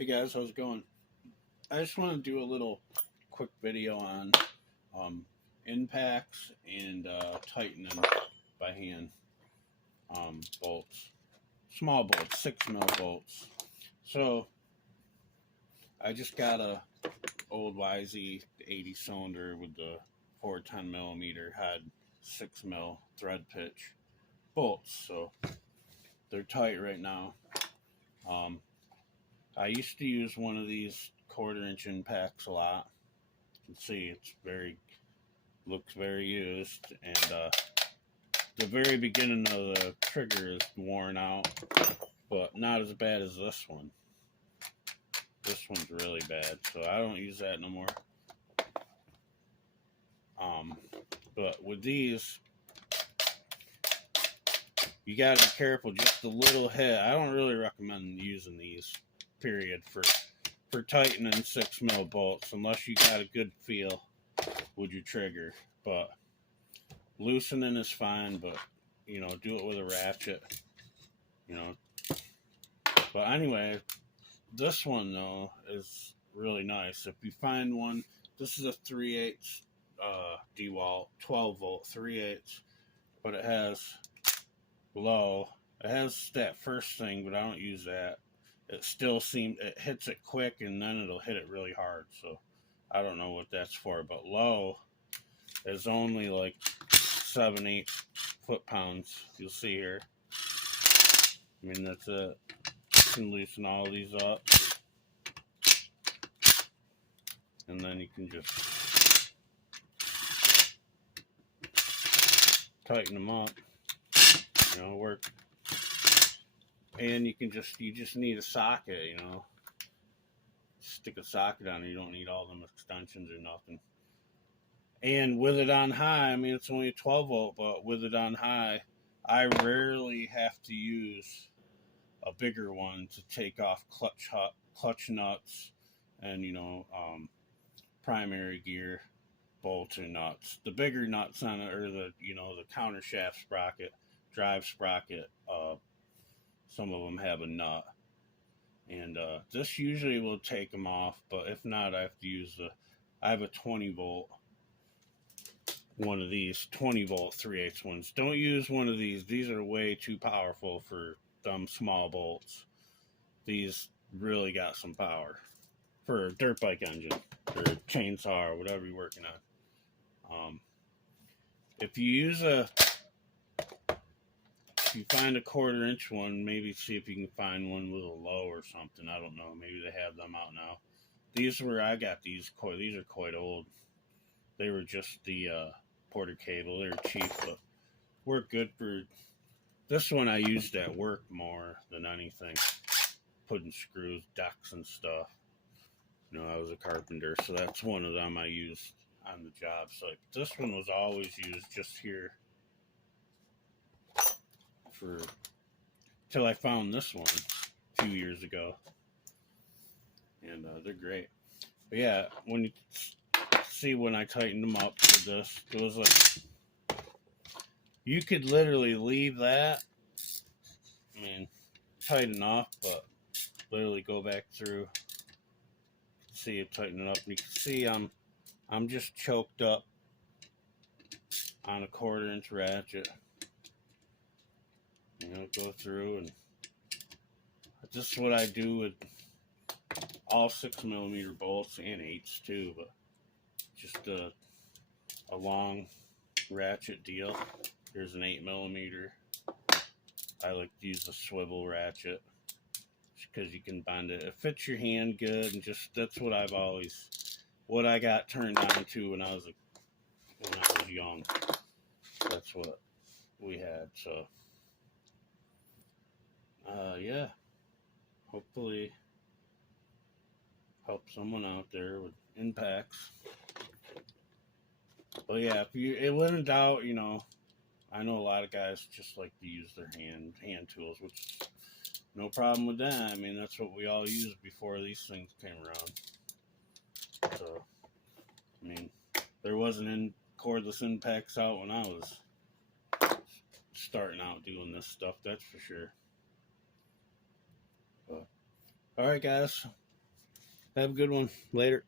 Hey guys, how's it going? I just want to do a little quick video on um, impacts and tightening by hand bolts, small bolts, 6 mil bolts. So I just got a old YZ 80 cylinder with the 410 millimeter head, 6 mil thread pitch bolts. So they're tight right now. Um, I used to use one of these 1/4 inch impacts a lot. You can see it's looks very used, and the very beginning of the trigger is worn out, but not as bad as this one. This one's really bad, so I don't use that no more. But with these, you gotta be careful. Just a little head. I don't really recommend using these, period, for tightening 6 mil bolts unless you got a good feel with your trigger. But loosening is fine, but do it with a ratchet. But anyway, this one though is really nice. If you find one, this is a 3/8 DeWalt 12 volt 3/8, but it has low. It has that first thing, but I don't use that. It hits it quick and then it'll hit it really hard. So I don't know what that's for, but low is only like 7-8 foot-pounds. You'll see here. I mean, that's it. You can loosen all these up, and then you can just tighten them up. Work. And you just need a socket. Stick a socket on it. You don't need all them extensions or nothing. And with it on high, I mean, it's only a 12 volt, but with it on high, I rarely have to use a bigger one to take off clutch nuts and primary gear bolts or nuts. The bigger nuts on it, or the counter shaft sprocket, drive sprocket, some of them have a nut, and this usually will take them off. But if not, I have to use I have a 20 volt. One of these 20 volt 3/8 ones. Don't use one of these. These are way too powerful for them small bolts. These really got some power for a dirt bike engine or a chainsaw or whatever you're working on. If you find a 1/4 inch one, maybe see if you can find one with a low or something. I don't know. Maybe they have them out now. These were I got these. These are quite old. They were just the Porter cable. They were cheap, but work good for this one. I used at work more than anything, putting screws, ducts, and stuff. I was a carpenter, so that's one of them I used on the job site. This one was always used just here till I found this one a few years ago, and they're great. But yeah, when you see when I tightened them up with this, it was like you could literally leave that, I mean, tight enough, but literally go back through, see it tighten it up, and you can see I'm just choked up on a 1/4 inch ratchet. Go through, and this is what I do with all 6 millimeter bolts and 8s too, but just a long ratchet deal. Here's an 8 millimeter. I like to use a swivel ratchet because you can bend it. It fits your hand good, and that's what I got turned on to when I was young. That's what we had. So yeah, hopefully help someone out there with impacts. But yeah, when in doubt, I know a lot of guys just like to use their hand tools, which no problem with that. I mean, that's what we all used before these things came around. So, I mean, there wasn't cordless impacts out when I was starting out doing this stuff, that's for sure. But, all right, guys. Have a good one. Later.